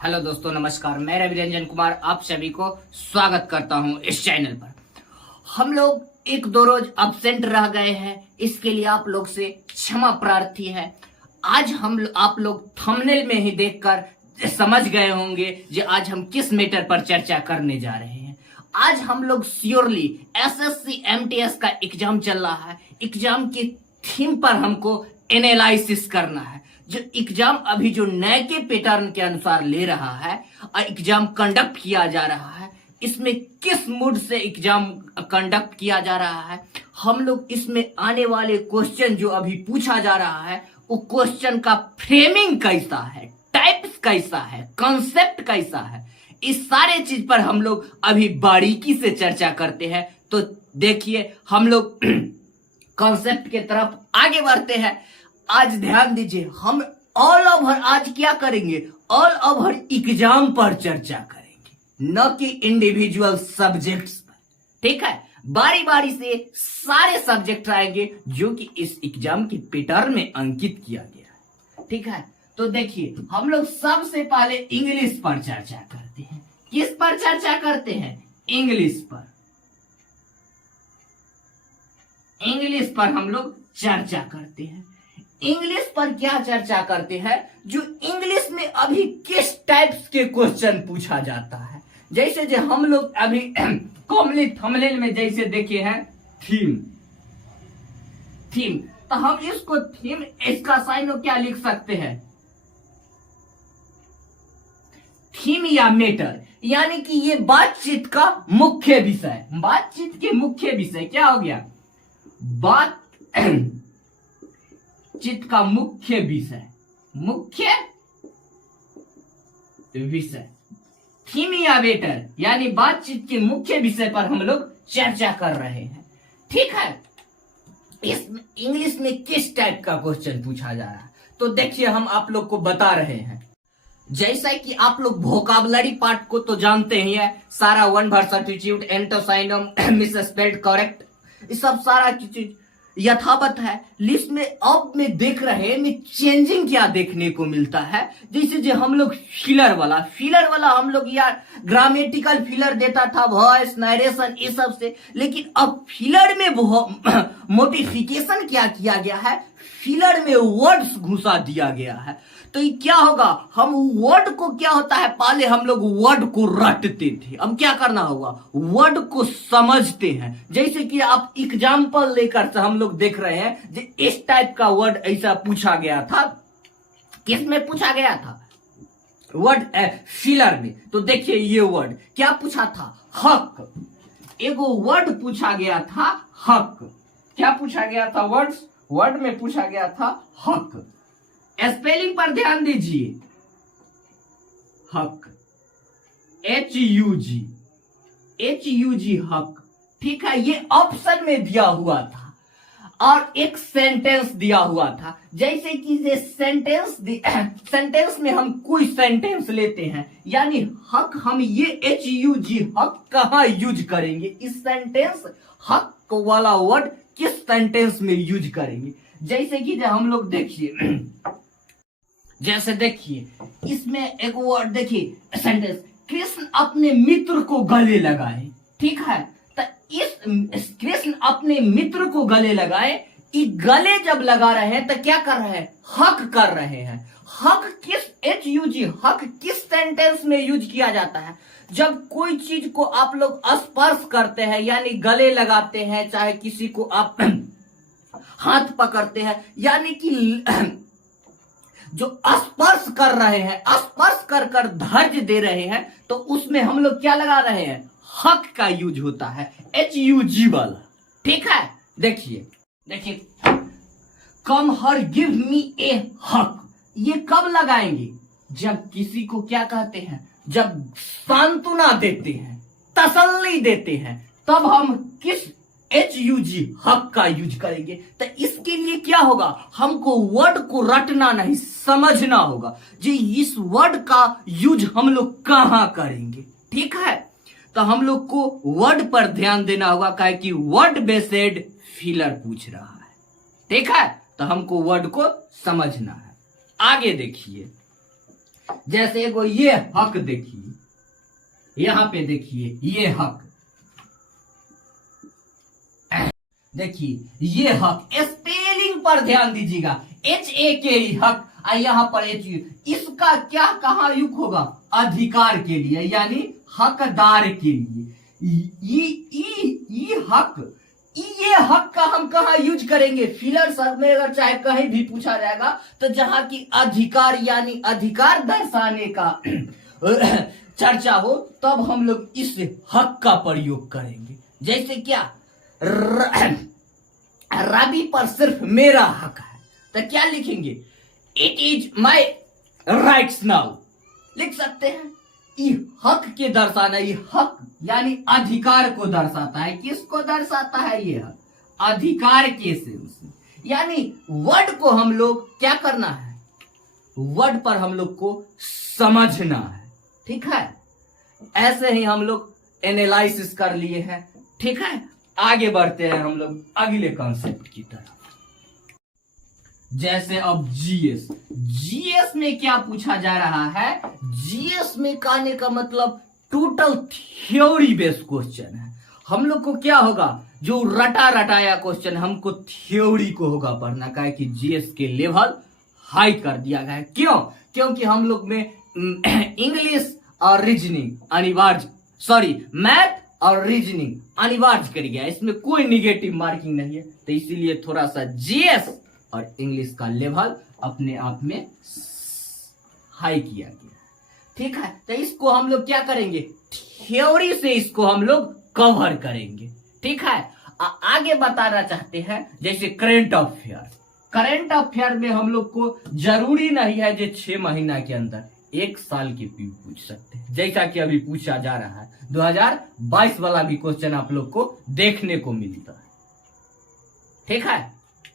Hello दोस्तों, नमस्कार। मैं रवि रंजन कुमार आप सभी को स्वागत करता हूं इस चैनल पर। हम लोग एक दो रोज अब्सेंट रह गए हैं, इसके लिए आप लोग से क्षमा प्रार्थी है। आज आप लोग थंबनेल में ही देखकर समझ गए होंगे कि आज हम किस मैटर पर चर्चा करने जा रहे हैं। आज हम लोग श्योरली एसएससी एमटीएस का एग्जाम चल रहा है। एग्जाम की थीम पर हमको एनालिसिस करना है। जो एग्जाम अभी जो नए के पैटर्न के अनुसार ले रहा है और एग्जाम कंडक्ट किया जा रहा है, इसमें किस मूड से एग्जाम कंडक्ट किया जा रहा है, हम लोग इसमें आने वाले क्वेश्चन जो अभी पूछा जा रहा है वो क्वेश्चन का फ्रेमिंग कैसा है, टाइप्स कैसा है, कॉन्सेप्ट कैसा है, इस सारे चीज पर हम लोग अभी बारीकी से चर्चा करते हैं। तो देखिए, हम लोग कॉन्सेप्ट के तरफ आगे बढ़ते हैं। आज ध्यान दीजिए, हम ऑल ओवर आज क्या करेंगे, ऑल ओवर एग्जाम पर चर्चा करेंगे, न कि इंडिविजुअल सब्जेक्ट्स पर। ठीक है, बारी बारी से सारे सब्जेक्ट आएंगे जो कि इस एग्जाम के पैटर्न में अंकित किया गया है। ठीक है, तो देखिए, हम लोग सबसे पहले इंग्लिश पर चर्चा करते हैं। किस पर चर्चा करते हैं? इंग्लिश पर। इंग्लिश पर हम लोग चर्चा करते हैं। इंग्लिश पर क्या चर्चा करते हैं? जो इंग्लिश में अभी किस टाइप्स के क्वेश्चन पूछा जाता है। जैसे जो हम लोग अभी कॉमनली थंबनेल में जैसे देखे हैं थीम, तो हम इसको थीम, इसका साइन क्या लिख सकते हैं? थीम या मैटर, यानी कि ये बातचीत का मुख्य विषय। बातचीत के मुख्य विषय क्या हो गया? बातचीत का मुख्य विषय, थीम या मैटर, यानी बातचीत के मुख्य विषय पर हम लोग चर्चा कर रहे हैं। ठीक है, इस इंग्लिश में किस टाइप का क्वेश्चन पूछा जा रहा है, तो देखिए हम आप लोग को बता रहे हैं। जैसा कि आप लोग वोकाबुलरी पार्ट को तो जानते ही है, सारा one verb substitute, antonym, misspelled, correct, ये सब सारा चीज यथावत है। लिस्ट में अब में देख रहे हैं में चेंजिंग क्या देखने को मिलता है। जैसे जो हम लोग फिलर वाला हम लोग यार ग्रामेटिकल फिलर देता था, वॉइस, नरेशन, ये सब से, लेकिन अब फिलर में मोडिफिकेशन क्या किया गया है, फिलर में वर्ड्स घुसा दिया गया है। तो ये क्या होगा, हम वर्ड को क्या होता है, पहले हम लोग वर्ड को रटते थे, अब क्या करना होगा, वर्ड को समझते हैं। जैसे कि आप एग्जाम्पल लेकर हम लोग देख रहे हैं जो इस टाइप का वर्ड ऐसा पूछा गया था। किसमें पूछा गया था? वर्ड फिलर में। तो देखिए ये वर्ड क्या पूछा था? हक। एगो वर्ड पूछा गया था हक। क्या पूछा गया था? वर्ड में पूछा गया था हक। स्पेलिंग पर ध्यान दीजिए, हक, H-U-G, हक। ठीक है, ये ऑप्शन में दिया हुआ था और एक सेंटेंस दिया हुआ था। जैसे कि ये सेंटेंस में हम कोई सेंटेंस लेते हैं, यानी हक, हम ये H-U-G हक कहां यूज करेंगे, इस सेंटेंस हक वाला वर्ड किस सेंटेंस में यूज करेंगे। जैसे कि हम लोग देखिए, जैसे देखिए इसमें एक वर्ड देखिए, सेंटेंस, कृष्ण अपने मित्र को गले लगाए। ठीक है, तो इस कृष्ण अपने मित्र को गले लगाए, ये गले जब लगा रहे हैं तो क्या कर रहे हैं? हक कर रहे हैं। हक किस H-U-G हक किस सेंटेंस में यूज किया जाता है? जब कोई चीज को आप लोग स्पर्श करते हैं, यानी गले लगाते हैं, चाहे किसी को आप हाथ पकड़ते हैं, यानी कि जो स्पर्श कर रहे हैं, स्पर्श कर धैर्य दे रहे हैं, तो उसमें हम लोग क्या लगा रहे हैं? हक का यूज होता है, H-U-G वाला। ठीक है, देखिए कम हर गिव मी ए हक, ये कब लगाएंगे? जब किसी को क्या कहते हैं, जब सांत्वना देते हैं, तसल्ली देते हैं, तब हम किस H-U-G हक का यूज करेंगे। तो इसके लिए क्या होगा, हमको वर्ड को रटना नहीं, समझना होगा जी इस वर्ड का यूज हम लोग कहां करेंगे। ठीक है, तो हम लोग को वर्ड पर ध्यान देना होगा, काहे कि वर्ड बेस्ड फिलर पूछ रहा है। ठीक है, तो हमको वर्ड को समझना है। आगे देखिए, जैसे एगो ये हक देखिए, यहां पे देखिए ये हक, देखिए ये हक, स्पेलिंग पर ध्यान दीजिएगा, HAK हक, और यहाँ पर HU, इसका क्या कहाँ युग होगा? अधिकार के लिए, यानी हकदार के लिए। हक, ये हक का हम कहा यूज करेंगे? फिलर शब्द में अगर चाहे कहीं भी पूछा जाएगा तो जहां की अधिकार यानी अधिकार दर्शाने का चर्चा हो तब हम लोग इस हक का प्रयोग करेंगे। जैसे क्या, रवि पर सिर्फ मेरा हक है, तो क्या लिखेंगे? It is my rights now, लिख सकते हैं। ये हक के दर्शाना, ये हक यानी अधिकार को दर्शाता है। किसको दर्शाता है? ये हक अधिकार के सेंस में, यानी वर्ड को हम लोग क्या करना है? वर्ड पर हम लोग को समझना है, ठीक है। ऐसे ही हम लोग एनालिसिस कर लिए हैं, ठीक है। आगे बढ़ते हैं हम लोग अगले कॉन्सेप्ट की तरफ। जैसे अब जीएस में क्या पूछा जा रहा है? जीएस में कहने का मतलब टोटल थ्योरी बेस्ड क्वेश्चन है। हम लोग को क्या होगा? जो रटा रटाया क्वेश्चन हमको थ्योरी को होगा पढ़ना का है कि जीएस के लेवल हाई कर दिया गया है। क्यों? क्योंकि हम लोग में इंग्लिश और रीजनिंग अनिवार्य, मैथ और रीजनिंग अनिवार्य कर गया, इसमें कोई निगेटिव मार्किंग नहीं है। तो इसीलिए थोड़ा सा जीएस और इंग्लिश का लेवल अपने आप में हाई किया गया, ठीक है। तो इसको हम लोग क्या करेंगे? थ्योरी से इसको हम लोग कवर करेंगे, ठीक है। आगे बताना चाहते हैं जैसे करंट अफेयर में हम लोग को जरूरी नहीं है जो 6 महीना के अंदर 1 साल के भी पूछ सकते हैं, जैसा कि अभी पूछा जा रहा है। 2022 वाला भी क्वेश्चन आप लोग को देखने को मिलता है, ठीक है।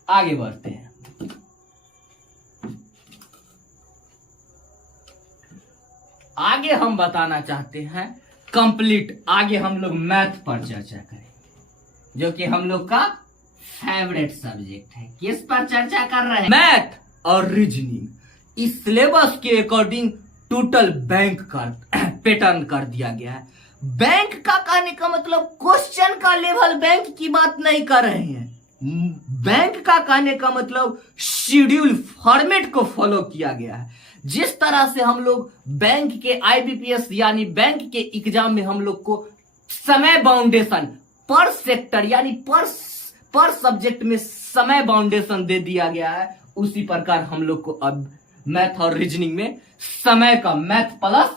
आगे बढ़ते हैं। आगे हम बताना चाहते हैं कंप्लीट, आगे हम लोग मैथ पर चर्चा करेंगे, जो कि हम लोग का फेवरेट सब्जेक्ट है। किस पर चर्चा कर रहे हैं? मैथ और रीजनिंग। इस सिलेबस के अकॉर्डिंग टोटल बैंक का पैटर्न कर दिया गया है। बैंक का कहने का मतलब क्वेश्चन का लेवल बैंक की बात नहीं कर रहे हैं। बैंक का कहने का मतलब शेड्यूल फॉर्मेट को फॉलो किया गया है। जिस तरह से हम लोग बैंक के आईबीपीएस यानी बैंक के एग्जाम में हम लोग को समय बाउंडेशन पर सेक्टर यानी पर सब्जेक्ट में समय बाउंडेशन दे दिया गया है, उसी प्रकार हम लोग को अब मैथ और रीजनिंग में समय का, मैथ प्लस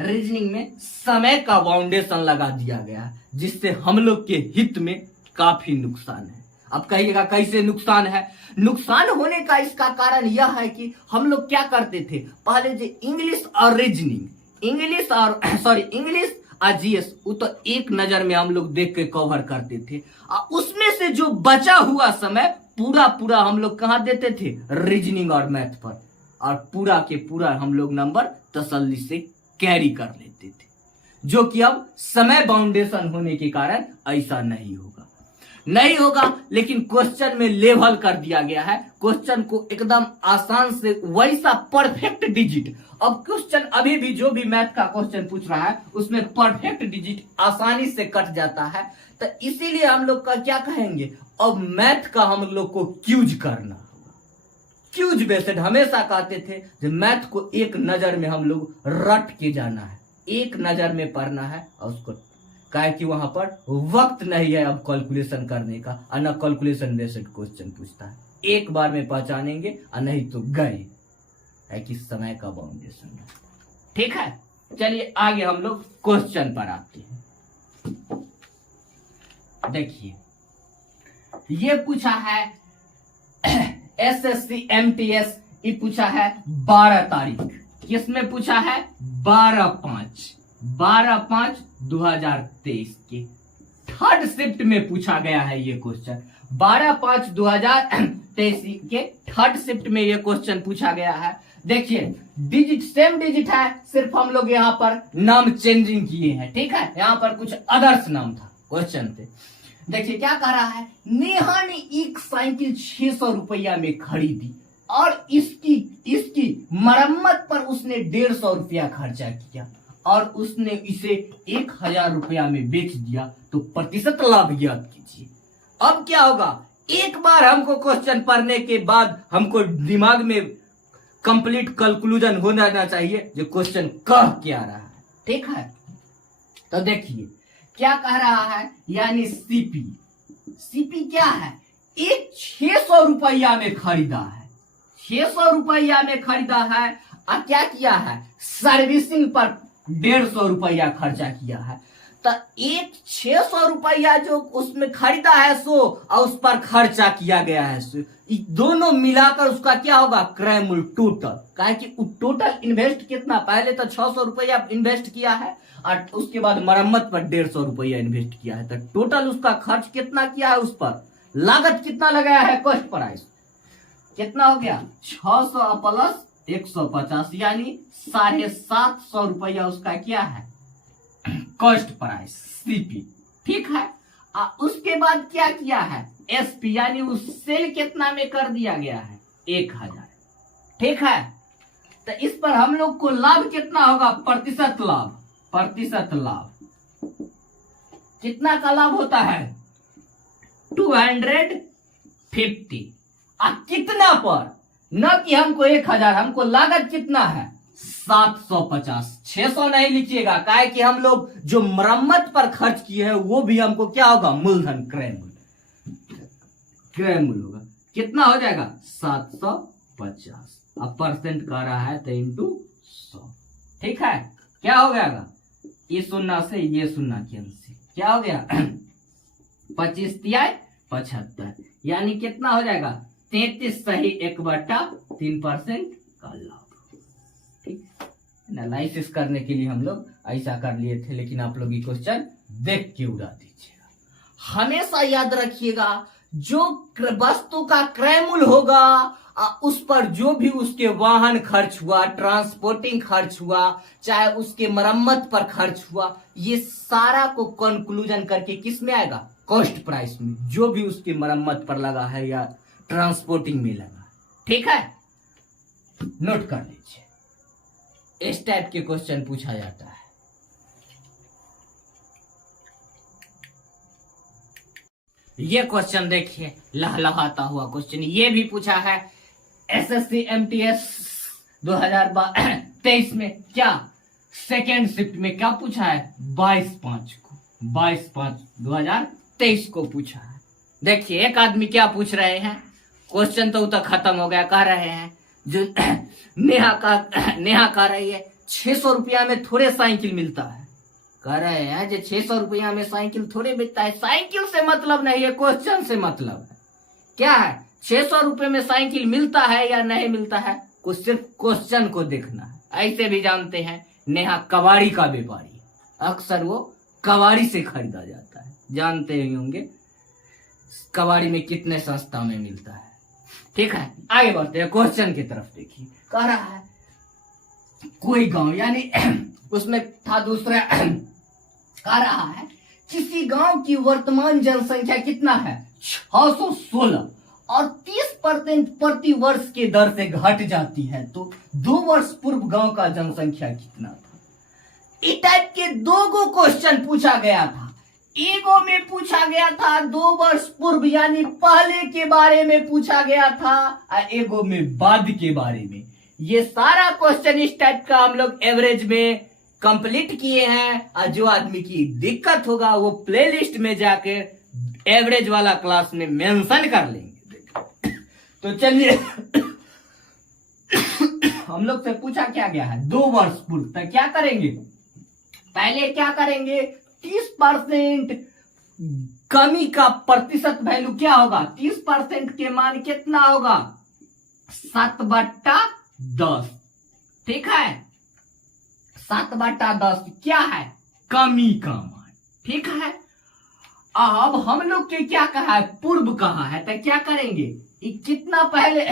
रीजनिंग में समय का बाउंडेशन लगा दिया गया है, जिससे हम लोग के हित में काफी नुकसान है। अब कहिएगा कैसे नुकसान है? नुकसान होने का इसका कारण यह है कि हम लोग क्या करते थे पहले, जो इंग्लिश और रीजनिंग, इंग्लिश और जीएस, वो तो एक नजर में हम लोग देख के कवर करते थे। उसमें से जो बचा हुआ समय पूरा हम लोग कहाँ देते थे? रीजनिंग और मैथ पर, और पूरा के पूरा हम लोग नंबर तसल्ली से कैरी कर लेते थे, जो कि अब समय बाउंडेशन होने के कारण ऐसा नहीं होगा। लेकिन क्वेश्चन में लेवल कर दिया गया है। क्वेश्चन को एकदम आसान से वैसा परफेक्ट डिजिट, अब क्वेश्चन अभी भी जो भी मैथ का क्वेश्चन पूछ रहा है उसमें परफेक्ट डिजिट आसानी से कट जाता है। तो इसीलिए हम लोग का क्या कहेंगे, अब मैथ का हम लोग को क्यूज करना होगा। क्यूज बेस्ड हमेशा कहते थे कि मैथ को एक नजर में हम लोग रट के जाना है, एक नजर में पढ़ना है, और उसको कहे कि वहां पर वक्त नहीं है अब कैलकुलेशन करने का, और न कैलकुलेशन बेस्ड क्वेश्चन पूछता है। एक बार में पहचानेंगे और नहीं तो गए है कि समय का बाउंडेशन, ठीक है। चलिए आगे हम लोग क्वेश्चन पर आते हैं। देखिए ये पूछा है एसएससी एमटीएस, ये पूछा है 12 तारीख, किसमें पूछा है? 12/5/2023 के थर्ड शिफ्ट में पूछा गया है ये क्वेश्चन। 12/5/2023 के थर्ड शिफ्ट में ये क्वेश्चन पूछा गया है। देखिए डिजिट सेम डिजिट है, सिर्फ हम लोग यहाँ पर नाम चेंजिंग किए हैं, ठीक है। यहाँ पर कुछ अदर्स नाम था क्वेश्चन पे। देखिए क्या कह रहा है, नेहा ने एक साइकिल 600 रुपया में खरीदी, और इसकी इसकी मरम्मत पर उसने 150 रुपया खर्चा किया और उसने इसे 1000 रुपया में बेच दिया, तो प्रतिशत लाभ ज्ञात कीजिए। अब क्या होगा, एक बार हमको क्वेश्चन पढ़ने के बाद हमको दिमाग में कंप्लीट कंक्लूजन होना चाहिए जो क्वेश्चन कह क्या रहा है। ठीक है, तो देखिए क्या कह रहा है, यानी सीपी क्या है, एक 600 रुपया में खरीदा है, 600 रुपया में खरीदा है और क्या किया है, सर्विसिंग पर 150 रुपया खर्चा किया है। तो एक 600 रुपया जो उसमें खरीदा है सो और उस पर खर्चा किया गया है सो, दोनों मिलाकर उसका क्या होगा, क्रय मूल्य टोटल। कहे कि टोटल इन्वेस्ट कितना, पहले तो 600 रुपया इन्वेस्ट किया है और उसके बाद मरम्मत पर 150 रुपया इन्वेस्ट किया है, तो टोटल उसका खर्च कितना किया है, उस पर लागत कितना लगाया है, कॉस्ट प्राइस कितना हो गया, 600 प्लस 150 यानी 750 रुपया उसका क्या है, कॉस्ट प्राइस सीपी। ठीक है, उसके बाद क्या किया है, एसपी यानी उस सेल कितना में कर दिया गया है, 1000। ठीक है, तो इस पर हम लोग को लाभ कितना होगा, प्रतिशत लाभ। प्रतिशत लाभ कितना का लाभ होता है, 250। कितना पर, न कि हमको 1000, हमको लागत कितना है 750। 600 नहीं लीजिएगा, काहे कि हम लोग जो मरम्मत पर खर्च किए हैं वो भी हमको क्या होगा, मूलधन क्रय मूल्य होगा, कितना हो जाएगा 750। अब परसेंट कह रहा है तो इंटू 100। ठीक है, क्या हो गया, ये शून्य से ये शून्य कैंसिल, क्या हो गया 25 तिया 75, यानी कितना हो जाएगा 33 सही 1/3% का लाभ। ठीक, एनालिसिस करने के लिए हम लोग ऐसा कर लिए थे, लेकिन आप लोग ये क्वेश्चन देख के उड़ा दीजिएगा। हमेशा याद रखिएगा, जो वस्तु का क्रय मूल्य होगा उस पर जो भी उसके वाहन खर्च हुआ, ट्रांसपोर्टिंग खर्च हुआ, चाहे उसके मरम्मत पर खर्च हुआ, ये सारा को कंक्लूजन करके किस में आएगा, कॉस्ट प्राइस में, जो भी उसके मरम्मत पर लगा है या ट्रांसपोर्टिंग में लगा है। ठीक है, नोट कर लीजिए, इस टाइप के क्वेश्चन पूछा जाता है। ये क्वेश्चन देखिए, लहलहाता हुआ क्वेश्चन, ये भी पूछा है एसएससी एमटीएस 2023 में, क्या सेकेंड शिफ्ट में क्या पूछा है, 22/5/2023 को पूछा है। देखिए एक आदमी क्या पूछ रहे हैं, क्वेश्चन तो खत्म हो गया, कह रहे हैं जो नेहा कह रही है 600 रुपया में थोड़े साइकिल मिलता है, कह रहे हैं जो 600 रुपया में साइकिल थोड़े मिलता है। साइकिल से मतलब नहीं है, क्वेश्चन से मतलब है। क्या है, 600 रुपए में साइकिल मिलता है या नहीं मिलता है, को सिर्फ क्वेश्चन को देखना है। ऐसे भी जानते हैं नेहा कबाड़ी का व्यापारी, अक्सर वो कबाड़ी से खरीदा जाता है, जानते ही होंगे कबाड़ी में कितने सस्ता में मिलता है। ठीक है, आगे बढ़ते हैं, क्वेश्चन की तरफ देखिए। कह रहा है कोई गांव, यानी उसमें था दूसरा, कह रहा है किसी गांव की वर्तमान जनसंख्या कितना है, 616, और 30% प्रति वर्ष के दर से घट जाती है, तो 2 वर्ष पूर्व गांव का जनसंख्या कितना था। इस टाइप के 2 क्वेश्चन पूछा गया था। एगो में पूछा गया था 2 वर्ष पूर्व यानी पहले के बारे में पूछा गया था, और एगो में बाद के बारे में। ये सारा क्वेश्चन इस टाइप का हम लोग एवरेज में कंप्लीट किए हैं, और जो आदमी की दिक्कत होगा वो प्लेलिस्ट में जाके एवरेज वाला क्लास में मेंशन कर लेंगे। तो चलिए हम लोग से पूछा क्या गया है 2 वर्ष पूर्व, तो क्या करेंगे, पहले क्या करेंगे, 30% कमी का प्रतिशत वैल्यू क्या होगा, 30% के मान कितना होगा 7/10। ठीक है, 7/10 क्या है, कमी का मान। ठीक है, अब हम लोग के क्या कहा है, पूर्व कहा है, तो क्या करेंगे, कितना पहले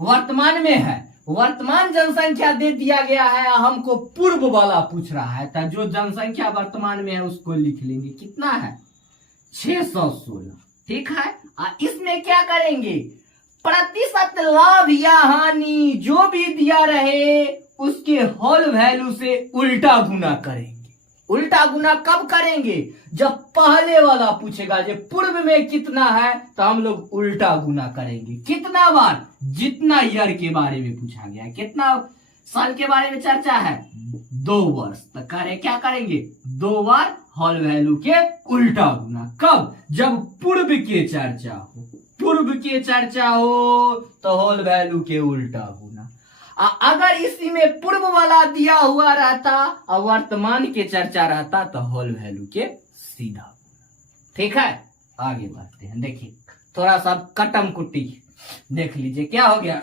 वर्तमान में है, वर्तमान जनसंख्या दे दिया गया है, हमको पूर्व वाला पूछ रहा है, तो जो जनसंख्या वर्तमान में है उसको लिख लेंगे, कितना है 616। ठीक है, इसमें क्या करेंगे, प्रतिशत लाभ या हानि जो भी दिया रहे उसके होल वैल्यू से उल्टा गुना करेंगे। उल्टा गुना कब करेंगे? जब पहले वाला पूछेगा जो पूर्व में कितना है तो हम लोग उल्टा गुना करेंगे। कितना बार? जितना ईयर के बारे में पूछा गया, कितना साल के बारे में चर्चा है, 2 वर्ष। तो करे क्या करेंगे? 2 बार होल वैल्यू के उल्टा गुना। कब? जब पूर्व के चर्चा हो। पूर्व के चर्चा हो तो होल वैल्यू के उल्टा गुना। अगर इसी में पूर्व वाला दिया हुआ रहता और वर्तमान के चर्चा रहता तो होल वैल्यू के सीधा गुना। ठीक है, आगे बढ़ते हैं। देखिए थोड़ा सा कटम कुट्टी देख लीजिए, क्या हो गया?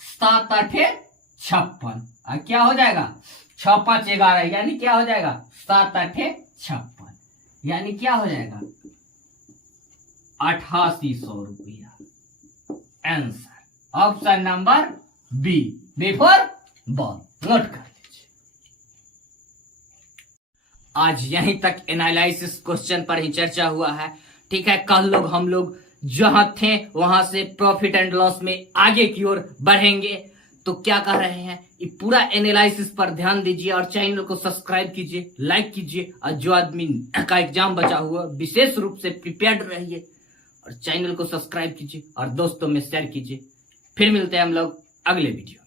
7 8 56 क्या हो जाएगा? 6 5 11 यानी क्या हो जाएगा? 7 8 56 यानी क्या हो जाएगा? 8800 रुपया। Answer option number B, before ball. Note कर लीजिए। आज यहीं तक एनालिसिस क्वेश्चन पर ही चर्चा हुआ है। ठीक है, कल लोग हम लोग जहां थे वहां से प्रॉफिट एंड लॉस में आगे की ओर बढ़ेंगे। तो क्या कर रहे हैं, ये पूरा एनालिसिस पर ध्यान दीजिए और चैनल को सब्सक्राइब कीजिए, लाइक कीजिए। और जो आदमी का एग्जाम बचा हुआ विशेष रूप से प्रिपेयर्ड रहिए और चैनल को सब्सक्राइब कीजिए और दोस्तों में शेयर कीजिए। फिर मिलते हैं हम लोग अगले वीडियो।